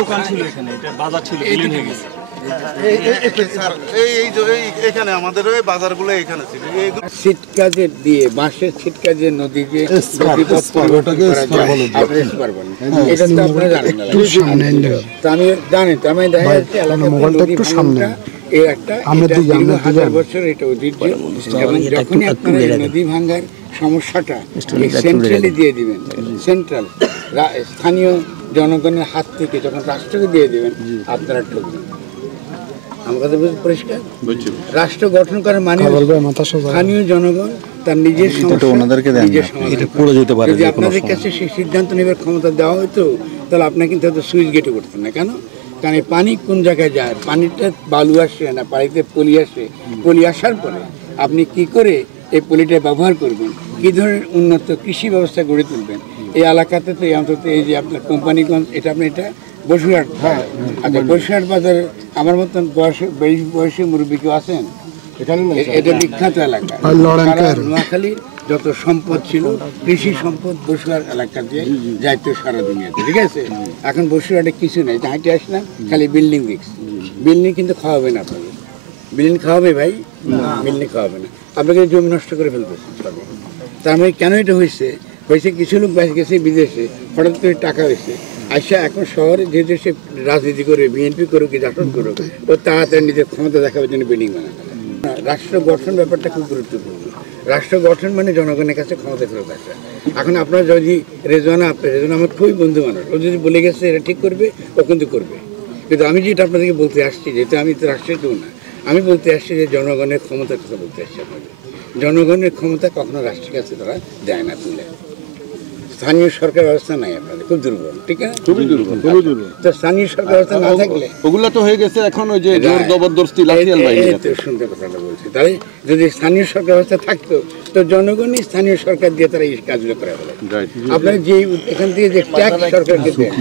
দোকান ছিল এখানে, এটা বাজার ছিল, এখানে আমাদের ওই বাজারগুলো এখানে ছিল। ছিটকাজের দিয়ে বাঁশের ছিটকাজের নদীকে এটা তো আপনারা জানেন না। তো আমি জানি, তো আমি দেখা যাচ্ছে এলাকা এর একটা 1000 বছর এটা ঐতিহ্য। এবং যখনই আপনারা নদী ভাঙ্গার সমস্যাটা সেন্ট্রালি দিয়ে দিবেন, সেন্ট্রাল স্থানীয় জনগণের হাত থেকে যখন রাষ্ট্রকে দিয়ে দেবেন, আপনারা ঠকবেন। আমার কথা বুঝতে পরিষ্কার? রাষ্ট্র গঠন করার মানে স্থানীয় জনগণ তার নিজের যদি আপনাদের কাছে সেই সিদ্ধান্ত নেবার ক্ষমতা দেওয়া হতো, তাহলে আপনাকে কিন্তু হয়তো সুইচ গেটে করতেন না। কেন? কারণ এই পানি কোন জায়গায় যায়, পানিটা বালু আসে না, পানিতে পলি আসে, পলি আসার পরে আপনি কি করে এই পলিটা ব্যবহার করবেন, কী ধরনের উন্নত কৃষি ব্যবস্থা গড়ে তুলবেন। এই এলাকাতে তো অন্তত এই যে আপনার কোম্পানিগঞ্জ, এটা আপনি এটা বসুরহাট, আচ্ছা বসুরহাট বাজারে আমার মতন বয়সী মুরব্বী কেউ আছেন? এটা বিখ্যাত এলাকা। নোয়াখালীর যত সম্পদ ছিল, কৃষি সম্পদ বসুরহাট এলাকা দিয়ে যাইতো সারা দুনিয়াতে, ঠিক আছে? এখন বসুরহাটে কিছু নেই, হাঁটে আসলাম খালি বিল্ডিং দেখছি। বিল্ডিং কিন্তু খাওয়াবে না আপনাকে, বিল্ডিং খাওয়াবে ভাই? বিল্ডিং খাওয়াবে না, আপনাকে জমি নষ্ট করে ফেলতেছে সব। তার মানে কেন এটা হয়েছে? কিছু লোক গেছে বিদেশে, হঠাৎ করে টাকা হয়েছে, আচ্ছা এখন শহরে যেহেতু সে রাজনীতি করবে, বিএনপি করুক কি জাসদ করুক, ও তাড়াতাড়ি নিজের ক্ষমতা দেখাবার জন্য বিল্ডিং বানাবে। রাষ্ট্র গঠন ব্যাপারটা খুব গুরুত্বপূর্ণ। রাষ্ট্র গঠন মানে জনগণের কাছে ক্ষমতা ফেরত আসা। এখন আপনার যদি রেজওয়ানা আমার খুবই বন্ধু মানুষ, ও যদি বলে গেছে এটা ঠিক করবে, ও কিন্তু করবে। কিন্তু আমি যেটা আপনাদেরকে বলতে আসছি, যেহেতু আমি তো রাষ্ট্রের কেউ না, আমি বলতে আসছি যে জনগণের ক্ষমতার কথা বলতে আসছি আপনাদের। জনগণের ক্ষমতা কখনো রাষ্ট্রের কাছে তারা দেয় না তুলে। স্থানীয় সরকার ব্যবস্থা নাই আপনাদের, খুব দুর্বল, ঠিক আছে? খুবই দুর্বল, খুবই দুর্বল। তো স্থানীয় সরকার ব্যবস্থা না থাকলে ওগুলো তো হয়ে গেছে এখন ওই যে জোর জবরদস্তি লাঠিয়াল বাইরে শুনতে কথাটা বলছি। তাহলে যদি স্থানীয় সরকার ব্যবস্থা থাকতো, তো জনগণই স্থানীয় সরকার দিয়ে তারা এই কাজগুলো করে ফেলে। আপনার যে এখান থেকে যে ট্যাক্স সরকারকে দেন,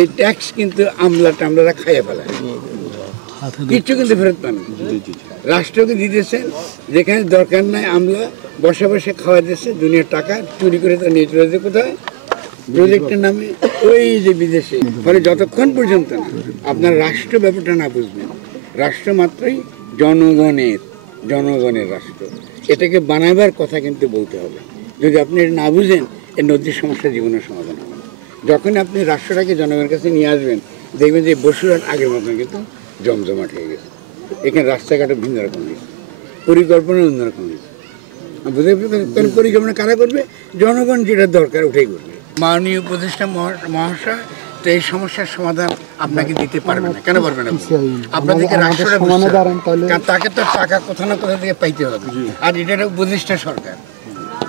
এই ট্যাক্স কিন্তু আমলারা খাইয়ে ফেলায়, কিচ্ছু কিন্তু ফেরত পান না। রাষ্ট্রকে দিতেছেন, যেখানে দরকার নাই আমলা বসে বসে খাওয়া দিচ্ছে, দুনিয়ার টাকা চুরি করে তারা নিয়ে চলে যাচ্ছে কোথায়? প্রজেক্টের নামে ওই যে বিদেশে। ফলে যতক্ষণ পর্যন্ত না আপনার রাষ্ট্র ব্যাপারটা না বুঝবেন, রাষ্ট্র মাত্রই জনগণের রাষ্ট্র, এটাকে বানাবার কথা কিন্তু বলতে হবে। যদি আপনি এটা না বুঝেন, এই নদীর সমস্যা জীবনের সমাধান হবে। যখন আপনি রাষ্ট্রটাকে জনগণের কাছে নিয়ে আসবেন, দেখবেন যে বসুরহাট আগের মতন কিন্তু জমজমাট হয়ে গেছে। এখানে রাস্তাঘাটে ভিন্ন রকম হয়েছে, পরিকল্পনা অন্যরকম হয়েছে। বুঝতে পারছেন? পরিকল্পনা কারা করবে? জনগণ যেটা দরকার ওটাই করবে। মাননীয় উপদেষ্টা মহাশয় তো এই সমস্যার সমাধান আপনাকে দিতে পারবে না। কেন পারবে না? আপনাদেরকে রাষ্ট্রটা তাকে তো টাকা কোথাও না কোথা থেকে পাইতে হবে। আর এটা একটা উপদেষ্টা সরকার,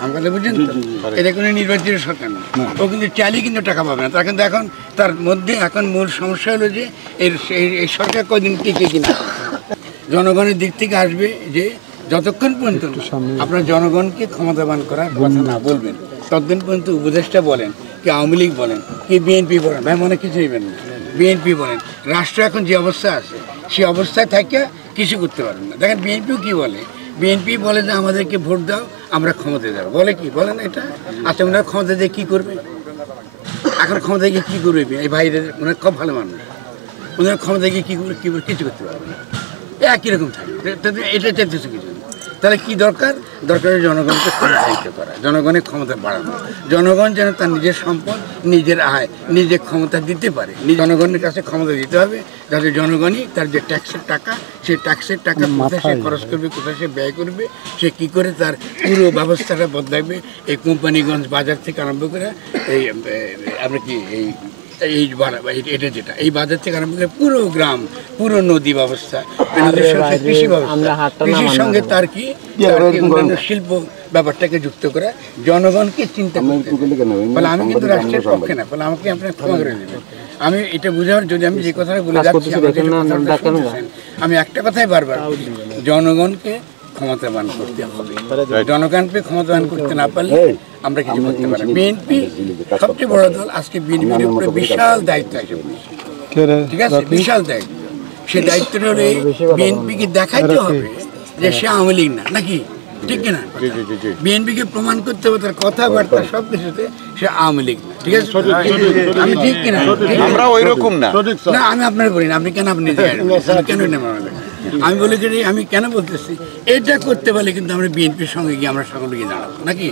আমার কথা বুঝছেন তো? এটা কোনো নির্বাচিত সরকার না। ও কিন্তু চাইলেই কিন্তু টাকা পাবে না। তার কিন্তু এখন তার মধ্যে এখন মূল সমস্যা হলো যে এই সরকার কদিন টিকে কিনা। জনগণের দিক থেকে আসবে যে যতক্ষণ পর্যন্ত আপনার জনগণকে ক্ষমতাবান করার কথা না বলবেন, ততদিন পর্যন্ত উপদেষ্টা বলেন, কি আওয়ামী লীগ বলেন, কি বিএনপি বলেন, ভাই মনে কিছু হইবেন না, বিএনপি বলেন, রাষ্ট্র এখন যে অবস্থা আছে সেই অবস্থায় থাকে কিছু করতে পারবেন না। দেখেন বিএনপিও কি বলে, বিএনপি বলে যে আমাদেরকে ভোট দাও, আমরা ক্ষমতায় যাবো, বলে কি বলে না এটা? আচ্ছা ওনারা ক্ষমতা দিয়ে কী করবে? এখন ক্ষমতায় গিয়ে কী করবে? এই ভাইদের ওনারা খুব ভালো মানুষ, ওনারা ক্ষমতায় গিয়ে কী করবে? কিছু করতে পারবে না, একই রকম থাকে। এটা চাইতেছে কিছু। তাহলে কি দরকার? দরকার জনগণকে ক্ষমতায়িত করা, জনগণের ক্ষমতা বাড়ানো, জনগণ যেন তার নিজের সম্পদ, নিজের আয়, নিজের ক্ষমতা দিতে পারে। জনগণের কাছে ক্ষমতা দিতে হবে, যাতে জনগণই তার যে ট্যাক্সের টাকা, সেই ট্যাক্সের টাকা কোথায় সে খরচ করবে, কোথায় সে ব্যয় করবে, সে কী করে তার পুরো ব্যবস্থাটা বদলাবে। এই কোম্পানিগঞ্জ বাজার থেকে আরম্ভ করে এই আমরা কি এটা যেটা এই বাজার থেকে আরম্ভ করে পুরো গ্রাম, পুরো নদী ব্যবস্থা, নদীর সঙ্গে কৃষি ব্যবস্থা, কৃষির সঙ্গে তার কি অন্যান্য শিল্প ব্যাপারটাকে যুক্ত করে জনগণকে চিন্তা করতে। ফলে আমি কিন্তু রাষ্ট্রের পক্ষে না, ফলে আমাকে আপনার ক্ষমা করে দেবেন। আমি এটা বুঝার, যদি আমি যে কথাটা বলে যাচ্ছি, আমি একটা কথাই বারবার, জনগণকে ক্ষমতাবান করতে হবে। জনগণকে ক্ষমতাবান করতে না পারলে আমরা কিছু করতে পারি। বিএনপি সবচেয়ে বড় দল, আজকে বিএনপির উপরে বিশাল দায়িত্ব আছে, ঠিক আছে? বিশাল দায়িত্ব। সে দায়িত্বটা হলে বিএনপিকে দেখাইতে হবে যে সে আওয়ামী লীগ না, নাকি ঠিক কিনা? বিএনপিকে প্রমাণ করতে হবে তার কথাবার্তা সব কিছুতে সে আওয়ামী লীগ না। ঠিক আছে, আমি ঠিক কিনা? আমরা ওই রকম না। না, আমি আপনার বলি না, আপনি কেন আপনি কেন নেবেন? আমি বলি যে আমি কেন বলতেছি এটা করতে পারলে কিন্তু আমরা বিএনপির সঙ্গে গিয়ে আমরা সকলে গিয়ে দাঁড়াবো নাকি?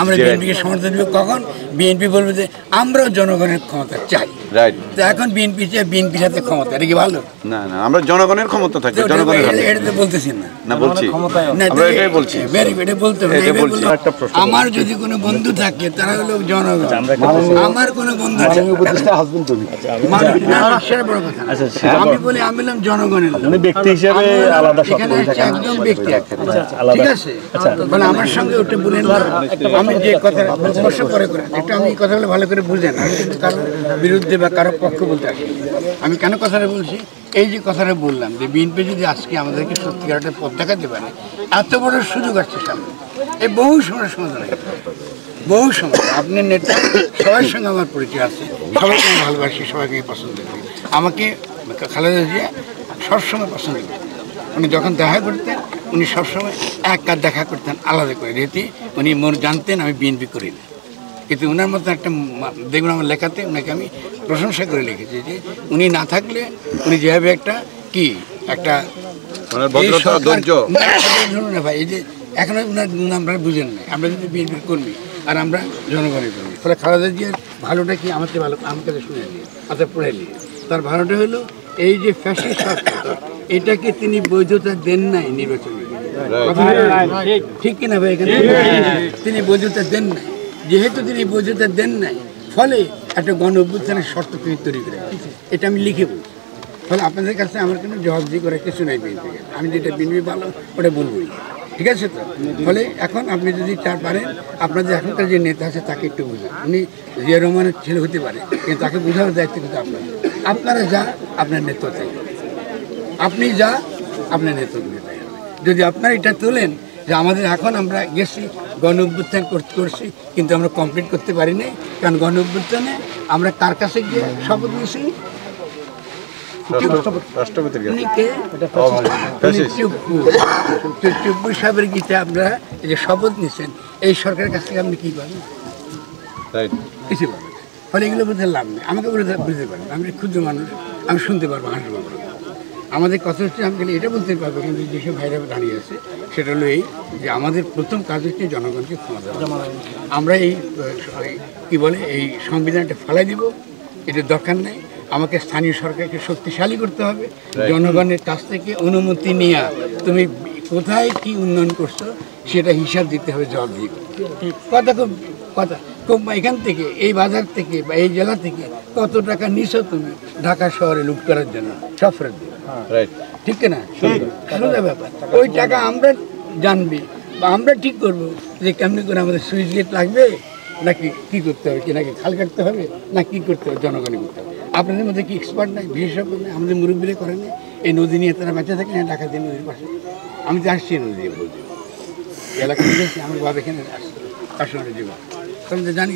আমরা বিএনপিকে সমর্থন দেবো কখন? বিএনপি বলবে যে আমরাও জনগণের ক্ষমতা চাই। তো এখন বিএনপি চাই, বিএনপির হাতে ক্ষমতা, এটা কি ভালো? না না, আমরা জনগণের ক্ষমতা থাকি, জনগণের হাতে। এটা তো বলতেছি না, না বলছি, না আমরা এটাই বলছি। এটা বলতে হবে। আমার যদি কোনো বন্ধু থাকে তারা হলো জনগণ, আমার কোনো বন্ধু সেটা বড় কথা। আমি বলি আমি বললাম জনগণের ব্যক্তি হিসেবে আলাদা এখানে একদম ব্যক্তি, ঠিক আছে? মানে আমার সঙ্গে ওটা বলেন না। আমি যে কথা অবশ্য পরে করে একটু আমি কথাগুলো ভালো করে বুঝেন, আমি কিন্তু কারোর বিরুদ্ধে বা কারোর পক্ষ বলতে আসি। আমি কেন কথাটা বলছি, এই যে কথাটা বললাম যে বিএনপি যদি আজকে আমাদেরকে সত্যিকার একটা পথ দেখাতে পারে, এত বড় সুযোগ আসছে সামনে, এই বহু সময় সমাধান হয়ে যাবে। বহু সময় আপনার নেতা সবার সঙ্গে আমার পরিচয় আছে, সবাইকে আমি ভালোবাসি, সবাইকে আমি পছন্দ করি। আমাকে খালেদা জিয়া সবসময় পছন্দ করি। উনি যখন দেখা করতেন উনি সবসময় এক কাজ দেখা করতেন আলাদা করে, যেহেতু উনি জানতেন আমি বিএনপি করি না। কিন্তু ওনার মতো একটা দেখুন আমার লেখাতে ওনাকে আমি প্রশংসা করে লিখেছি যে উনি না থাকলে উনি যেভাবে একটা কি একটা না ভাই, এই যে এখনো ওনার আমরা বুঝেন নাই, আমরা যদি বিএনপির কর্মী আর আমরা জনগণের কর্মী, ফলে খালেদা জিয়ার ভালোটা কি আমাকে ভালো আমার কাছে শুনে নিয়ে অর্থাৎ পড়ে নিয়ে তার ভালোটা হলো এই যে ফ্যাসিস্ট সরকার এটাকে তিনি বৈধতা দেন নাই নির্বাচনে, ঠিক কিনা ভাই? এখানে তিনি বৈধতা দেন নাই, যেহেতু তিনি বৈধতা দেন নাই ফলে একটা গণ অভ্যুত্থানের শর্ত তিনি তৈরি করে, এটা আমি লিখে বলছি। ফলে আপনাদের কাছে আমার কোনো জবাবদিহি করার কিছু নাই বিএনপিকে, আমি যেটা বিএনপি ভালো ওটা বলবোই, ঠিক আছে তো? ফলে এখন আপনি যদি চার পারেন আপনাদের এখনকার যে নেতা আছে তাকে একটু বোঝান, উনি জিয়া রহমানের ছেলে হতে পারে কিন্তু তাকে বোঝানোর দায়িত্ব কিন্তু আপনাদের। আপনারা যা আপনার নেতৃত্ব তাই, আপনি যা আপনার নেতৃত্ব তাই। যদি আপনারা এটা তোলেন যে আমাদের এখন আমরা গেছি গণ অভ্যুত্থান করছি কিন্তু আমরা কমপ্লিট করতে পারি নাই, কারণ গণ অভ্যুত্থানে আমরা কার কাছে গিয়ে শপথ নিয়েছি? চুপ্পু সাহেবের গীতে আমরা যে শপথ নিচ্ছেন এই সরকারের কাছ থেকে আপনি কি পাবেন? কিছু পাবেন। ফলে এগুলো বুঝতে লাভ নেই, আমাকে বুঝতে পারেন আমি ক্ষুদ্র মানুষ, আমি শুনতে পারবো, হাসবো। আমাদের কথা হচ্ছে আমি এটা বলতে পারবো কিন্তু যেসব ভাইরা দাঁড়িয়ে আছে সেটা হলো এই যে আমাদের প্রথম কাজ হচ্ছে জনগণকে ক্ষমতা দেওয়া। আমরা এই কি বলে এই সংবিধানটা ফেলাই দিব, এটা দরকার নেই। আমাকে স্থানীয় সরকারকে শক্তিশালী করতে হবে, জনগণের কাছ থেকে অনুমতি নিয়ে তুমি কোথায় কি উন্নয়ন করছো সেটা হিসাব দিতে হবে, জবাব দিয়ে কথা এখান থেকে এই বাজার থেকে বা এই জেলা থেকে কত টাকা নিছো তুমি ঢাকা শহরে লুট করার জন্য, সব ফেরত দিবে, ঠিক না? সোজা ব্যাপার। ওই টাকা আমরা জানবি বা আমরা ঠিক করবো যে কেমনি করে আমাদের সুইচ গেট লাগবে, নাকি কি করতে হবে, কি নাকি খাল কাটতে হবে, না কি করতে হবে, জনগণই করতে হবে। আপনাদের মধ্যে কি এক্সপার্ট নাই, বিশেষজ্ঞ নেই? আমাদের মুরব্বীরা করেন এই নদী নিয়ে তারা বেঁচে থাকে না, ডাকাতি নদীর পাশে। আমি তো আসছি নদী বলছি, এলাকা থেকে আমার বাবা এখানে আসছি কাশ্মীরের জীবন, তখন তো জানি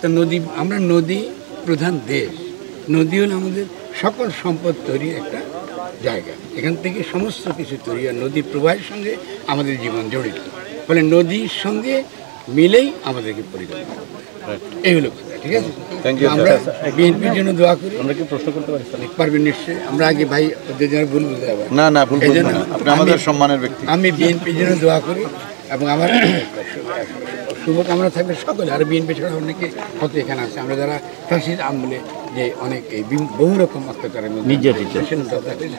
তো নদী, আমরা নদী প্রধান দেশ, নদী হলো আমাদের সকল সম্পদ তৈরির একটা জায়গা, এখান থেকে সমস্ত কিছু তৈরি, আর নদীর প্রবাহের সঙ্গে আমাদের জীবন জড়িত, ফলে নদীর সঙ্গে মিলেই আমাদেরকে পরিকল্পনা করতে হবে। এই হলো কথা, ঠিক আছে? আমরা বিএনপির জন্য দোয়া করি। আমরা কি প্রশ্ন করতে পারি? পারবেন নিশ্চয়ই। আমরা আগে ভাই ভুল বুঝতে পারবো না, না ভুল বুঝবেন না, আপনি আমাদের সম্মানের ব্যক্তি। আমি বিএনপির জন্য দোয়া করি এবং আমার শুভকামনা থাকবে সকলে। আর বিএনপি ছাড়া অনেকে হয়তো এখানে আছে, আমরা যারা ফ্যাসিস্ট আমলে যে অনেক বহু রকম অত্যাচারের মধ্যে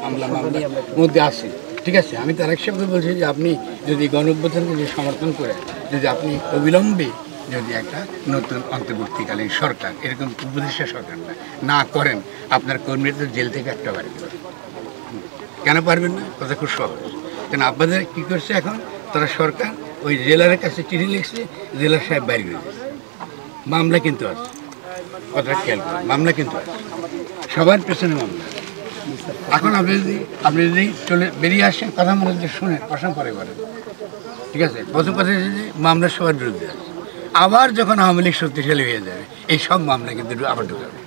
হামলা মামলার মধ্যে আসি, ঠিক আছে? আমি তার এক শব্দ বলছি যে আপনি যদি গণ অভ্যুত্থানকে যদি সমর্থন করে যদি আপনি অবিলম্বে যদি একটা নতুন অন্তর্বর্তীকালীন সরকার, এরকম উপদেষ্টা সরকার না করেন, আপনার কর্মীরা তো জেল থেকে একটা বাড়ি দেবেন। কেন পারবেন না? কথা খুব সহজ। কেন আপনাদের কী করছে এখন, তারা সরকার ওই জেলারের কাছে চিঠি লিখছে, জেলার সাহেব বাইরে দিয়েছে, মামলা কিন্তু আছে, কথাটা খেয়াল করেন, মামলা কিন্তু আছে, সবার পেছনে মামলা। এখন আপনি যদি বেরিয়ে আসেন, কথা মনে হচ্ছে শুনেন, প্রশ্ন করে করেন, ঠিক আছে? প্রথম কথা হচ্ছে যে মামলা সবার বিরুদ্ধে আছে, আবার যখন আওয়ামী লীগ শক্তিশালী হয়ে যাবে এই সব মামলা কিন্তু আবার ঢুকাবে।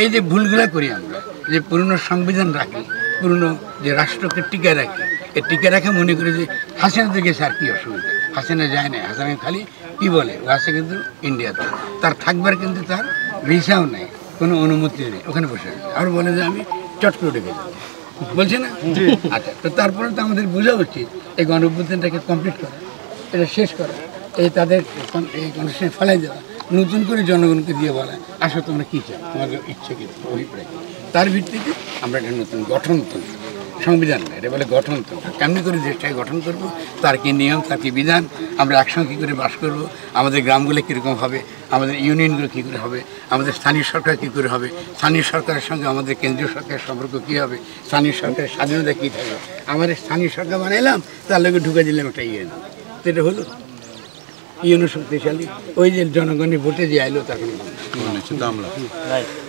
এই যে ভুলগুলা করি আমরা, যে পুরনো সংবিধান রাখি, পুরনো যে রাষ্ট্রকে টিকে রাখে এই টিকে রাখে মনে করে যে হাসিনা থেকে স্যার কী অসুবিধা, হাসিনা যায় না, হাসিনা খালি কী বলে ও আছে কিন্তু ইন্ডিয়াতে, তার থাকবার কিন্তু তার ভিসাও নেই, কোনো অনুমতিও নেই, ওখানে বসে আছে, আর বলে যে আমি চট করে ডেকে যাবো, বলছে না? আচ্ছা, তো তারপরে তো আমাদের বোঝা উচিত এই গণঅভ্যুত্থানটাকে কমপ্লিট করা, এটা শেষ করা, এই তাদের এই অনুষ্ঠানে ফেলাই দেওয়া, নতুন করে জনগণকে দিয়ে বলা আসলে তোমরা কী চাও, তোমাদের ইচ্ছে কী, অভিপ্রায় কী, তার ভিত্তিতে আমরা একটা নতুন গঠনতন্ত্র, সংবিধান না এটা বলে গঠনতন্ত্র, কেমনি করে দেশটাকে গঠন করব, তার কী নিয়ম, তার কী বিধান, আমরা একসঙ্গে কী করে বাস করব, আমাদের গ্রামগুলো কীরকম হবে, আমাদের ইউনিয়নগুলো কী করে হবে, আমাদের স্থানীয় সরকার কী করে হবে, স্থানীয় সরকারের সঙ্গে আমাদের কেন্দ্রীয় সরকারের সম্পর্ক কী হবে, স্থানীয় সরকারের স্বাধীনতা কী থাকবে, আমাদের স্থানীয় সরকার বানাইলাম তার লোকে ঢুকে দিলাম একটা ইয়ে না, তো এটা হলো ইউনো শক্তিশালী, ওই যে জনগণের ভোটে যে আইলো তখন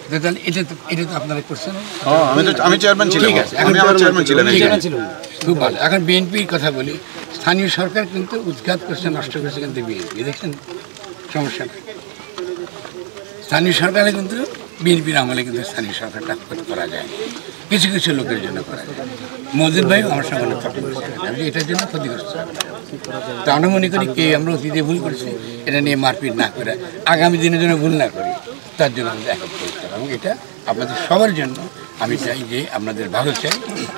তাহলে এটা তো আপনারা করছেন। আমি চেয়ারম্যান ছিলাম, ঠিক আছে, আমি আমার চেয়ারম্যান ছিলেন। খুব ভালো। এখন বিএনপির কথা বলি, স্থানীয় সরকার কিন্তু উৎখাত করছে, নষ্ট করছে কিন্তু বিএনপি, দেখছেন সমস্যা নেই। স্থানীয় সরকারে কিন্তু বিএনপির আমলে কিন্তু স্থানীয় সরকারটা করা যায়, কিছু কিছু লোকের জন্য করা যায়। মজিদ ভাইও আমার সঙ্গে তর্ক করেছে, আমি এটার জন্য ক্ষতিগ্রস্ত হবে না। তো আমরা মনে করি কে আমরা অতীতে ভুল করছি, এটা নিয়ে মারপিট না করে আগামী দিনের জন্য ভুল না করি, তার জন্য আমাদের একত্র করতে হবে, এবং এটা আপনাদের সবার জন্য আমি চাই যে আপনাদের ভালো চাই,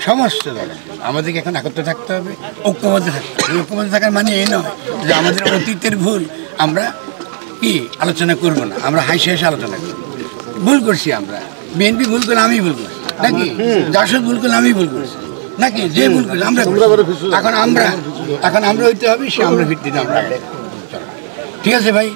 সমস্ত দলের জন্য আমাদেরকে এখন একত্র থাকতে হবে, ঐক্যবদ্ধ থাকতে হবে। ঐক্যবদ্ধ থাকার মানে এই নয় যে আমাদের অতীতের ভুল আমরা কি আলোচনা করব না, আমরা হাসি হাসি আলোচনা করব। ভুল করছি আমরা, বিএনপি ভুল করলে আমি ভুল করছি নাকি, জাসদ ভুল করলে আমি ভুল করছি নাকি, যে ভুল করছি আমরা, এখন আমরা হইতে হবে সে আমরা ভিত্তিতে আমরা, ঠিক আছে ভাই।